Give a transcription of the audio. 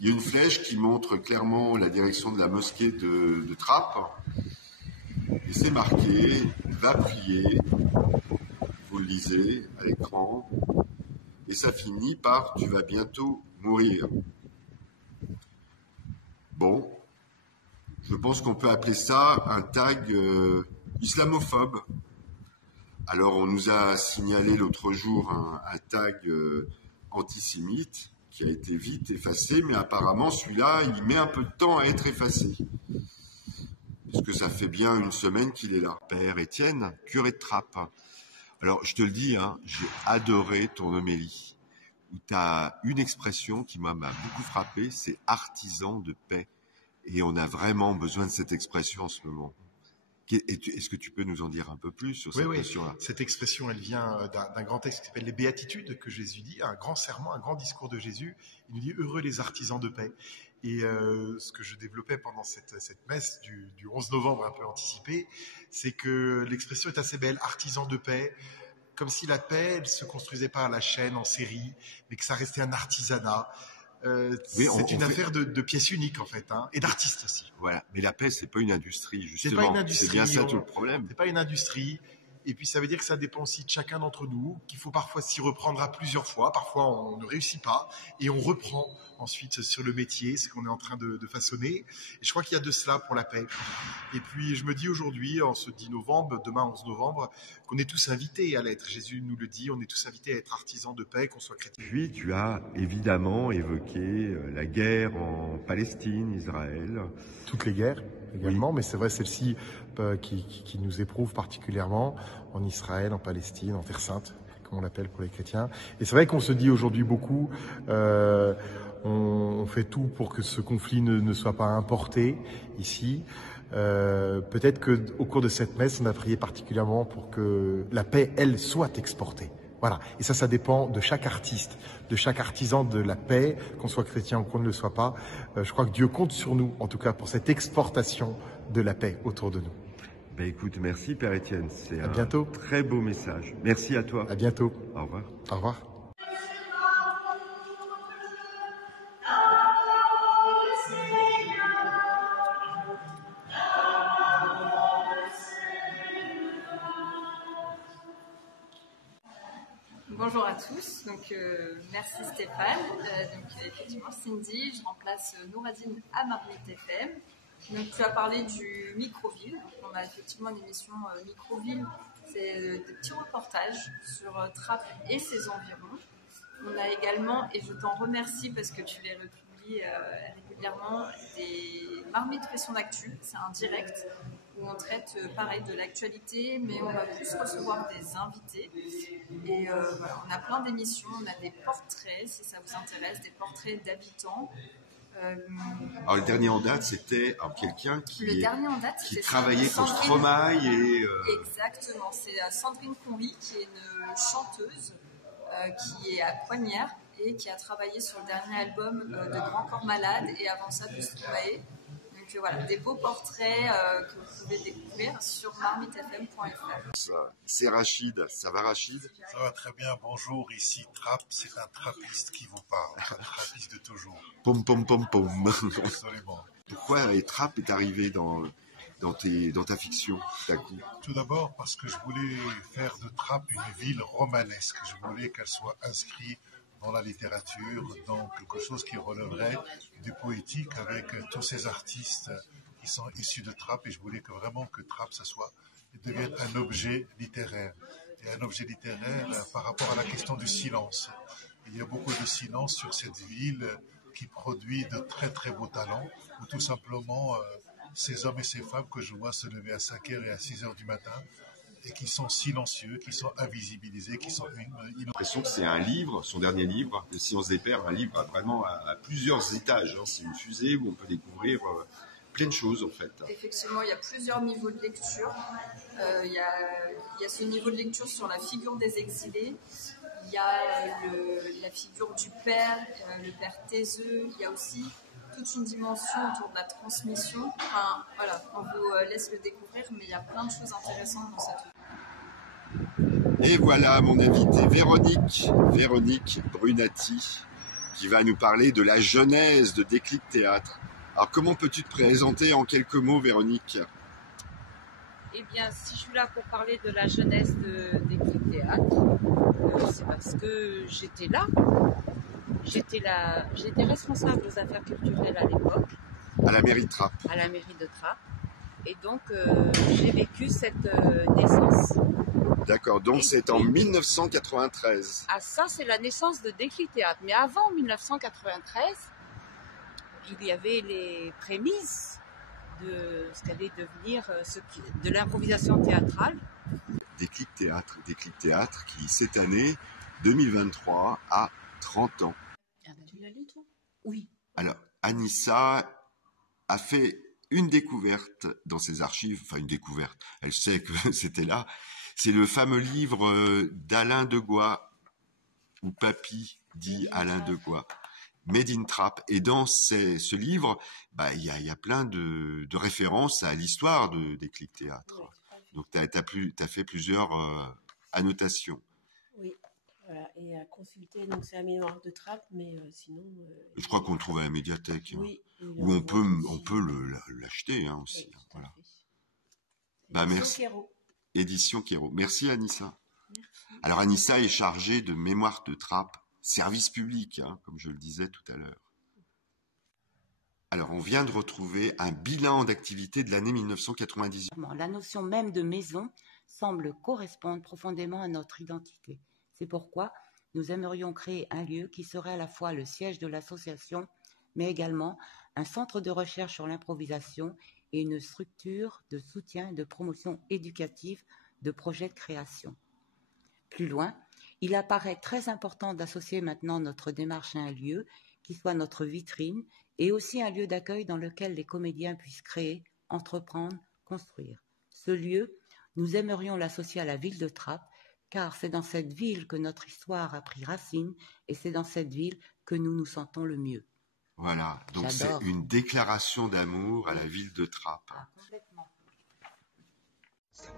Il y a une flèche qui montre clairement la direction de la mosquée de Trappes. Et c'est marqué « Va prier », vous le lisez à l'écran, et ça finit par « Tu vas bientôt mourir ». Bon, je pense qu'on peut appeler ça un tag islamophobe. Alors on nous a signalé l'autre jour un tag antisémite qui a été vite effacé, mais apparemment celui-là, il met un peu de temps à être effacé. Parce que ça fait bien une semaine qu'il est là. Père Étienne, curé de Trappes. Alors je te le dis, hein, j'ai adoré ton homélie, où tu as une expression qui m'a beaucoup frappé, c'est artisan de paix. Et on a vraiment besoin de cette expression en ce moment. Est-ce que tu peux nous en dire un peu plus sur cette question-là ? Cette expression, elle vient d'un grand texte qui s'appelle les Béatitudes que Jésus dit, un grand sermon, un grand discours de Jésus. Il nous dit « Heureux les artisans de paix ». Et ce que je développais pendant cette messe du 11 novembre un peu anticipée, c'est que l'expression est assez belle, artisan de paix, comme si la paix, elle se construisait pas à la chaîne, en série, mais que ça restait un artisanat. C'est une affaire de pièces uniques en fait, hein, et d'artistes aussi. Voilà, mais la paix, c'est pas une industrie, justement. C'est pas une industrie. C'est bien ça tout le problème. C'est pas une industrie. Et puis ça veut dire que ça dépend aussi de chacun d'entre nous, qu'il faut parfois s'y reprendre à plusieurs fois. Parfois on ne réussit pas et on reprend ensuite sur le métier, ce qu'on est en train de façonner. Et je crois qu'il y a de cela pour la paix. Et puis je me dis aujourd'hui, en ce 10 novembre, demain 11 novembre, qu'on est tous invités à l'être. Jésus nous le dit, on est tous invités à être artisans de paix, qu'on soit chrétien. Puis tu as évidemment évoqué la guerre en Palestine, Israël. Toutes les guerres également, mais c'est vrai celle-ci qui nous éprouve particulièrement en Israël, en Palestine, en Terre Sainte, comme on l'appelle pour les chrétiens. Et c'est vrai qu'on se dit aujourd'hui beaucoup, on fait tout pour que ce conflit ne soit pas importé ici. Peut-être qu'au cours de cette messe, on a prié particulièrement pour que la paix, elle, soit exportée. Voilà. Et ça dépend de chaque artiste, de chaque artisan de la paix, qu'on soit chrétien ou qu'on ne le soit pas. Je crois que Dieu compte sur nous, en tout cas, pour cette exportation de la paix autour de nous. Ben écoute, merci Père Étienne. C'est un très beau message. Merci à toi. À bientôt. Au revoir. Au revoir. Bonjour à tous, donc merci Stéphane. Donc effectivement Cindy, je remplace Nouradine à Marmite FM. Donc tu as parlé du Microville. On a effectivement une émission Microville, c'est des petits reportages sur Trappes et ses environs. On a également, et je t'en remercie parce que tu les republies régulièrement, des marmites pression d'actu. C'est un direct où on traite pareil de l'actualité, mais on va plus recevoir des invités. Et voilà, on a plein d'émissions, on a des portraits, si ça vous intéresse, des portraits d'habitants. Alors le dernier en date, c'était quelqu'un qui travaillait pour Stromae et... Exactement, c'est Sandrine Conry qui est une chanteuse qui est à Coignères et qui a travaillé sur le dernier album de Grand Corps Malade et avant ça de Stromae. Donc voilà, des beaux portraits que vous pouvez découvrir sur marmitefm.fr. C'est Rachid, ça va Rachid ? Ça va très bien, bonjour, ici Trappes, c'est un trappiste qui vous parle, un trappiste de toujours. Pom pom pom pom. Absolument. Pourquoi Trappes est arrivé dans ta fiction, tout à coup ? Tout d'abord parce que je voulais faire de Trappes une ville romanesque, je voulais qu'elle soit inscrite dans la littérature, dans quelque chose qui relèverait du poétique avec tous ces artistes qui sont issus de Trappes, et je voulais vraiment que Trappes devienne un objet littéraire. Et un objet littéraire par rapport à la question du silence. Il y a beaucoup de silence sur cette ville qui produit de très très beaux talents, ou tout simplement ces hommes et ces femmes que je vois se lever à 5h et à 6h du matin, et qui sont silencieux, qui sont invisibilisés, qui sont... J'ai l'impression que c'est un livre, son dernier livre, Le Silence des Pères, un livre vraiment à plusieurs étages. C'est une fusée où on peut découvrir plein de choses en fait. Effectivement, il y a plusieurs niveaux de lecture. Il y a ce niveau de lecture sur la figure des exilés. Il y a la figure du père, le père taiseux. Il y a aussi toute une dimension autour de la transmission. Enfin, voilà, on vous laisse le découvrir, mais il y a plein de choses intéressantes dans cette œuvre. Et voilà mon invité Véronique Brunati, qui va nous parler de la genèse de Déclic Théâtre. Alors comment peux-tu te présenter en quelques mots, Véronique? Eh bien, si je suis là pour parler de la jeunesse de Déclic Théâtre, c'est parce que j'étais là. J'étais responsable aux affaires culturelles à l'époque. À la mairie de Trappes. À la mairie de Trappes. Et donc, j'ai vécu cette naissance. D'accord, donc c'est en 1993. Ah, ça, c'est la naissance de Déclic Théâtre. Mais avant 1993, il y avait les prémices de ce qu'allait devenir de l'improvisation théâtrale. Déclic Théâtre qui, cette année, 2023, a 30 ans. Tu l'as lu, toi? Oui. Alors, Anissa a fait une découverte dans ses archives, enfin une découverte, elle sait que c'était là, c'est le fameux livre d'Alain Degois, ou Papy dit Alain Degois, Made in Trappes. Et dans ce livre, il y a plein de références à l'histoire de Déclic Théâtre. Donc tu as fait plusieurs annotations. Oui, voilà, et à consulter, donc c'est la mémoire de Trappes, mais sinon... Je crois qu'on le trouve à la médiathèque, oui, où on peut l'acheter aussi. Oui, voilà. Merci. Merci. Édition Kéro. Merci Anissa. Merci. Alors Anissa est chargée de mémoire de Trappes, service public, comme je le disais tout à l'heure. Alors on vient de retrouver un bilan d'activité de l'année 1998. La notion même de maison semble correspondre profondément à notre identité. C'est pourquoi nous aimerions créer un lieu qui serait à la fois le siège de l'association, mais également un centre de recherche sur l'improvisation et une structure de soutien et de promotion éducative de projets de création. Plus loin, il apparaît très important d'associer maintenant notre démarche à un lieu qui soit notre vitrine et aussi un lieu d'accueil dans lequel les comédiens puissent créer, entreprendre, construire. Ce lieu, nous aimerions l'associer à la ville de Trappes, car c'est dans cette ville que notre histoire a pris racine et c'est dans cette ville que nous nous sentons le mieux. Voilà, donc c'est une déclaration d'amour à la ville de Trappes. Ah, complètement. C'est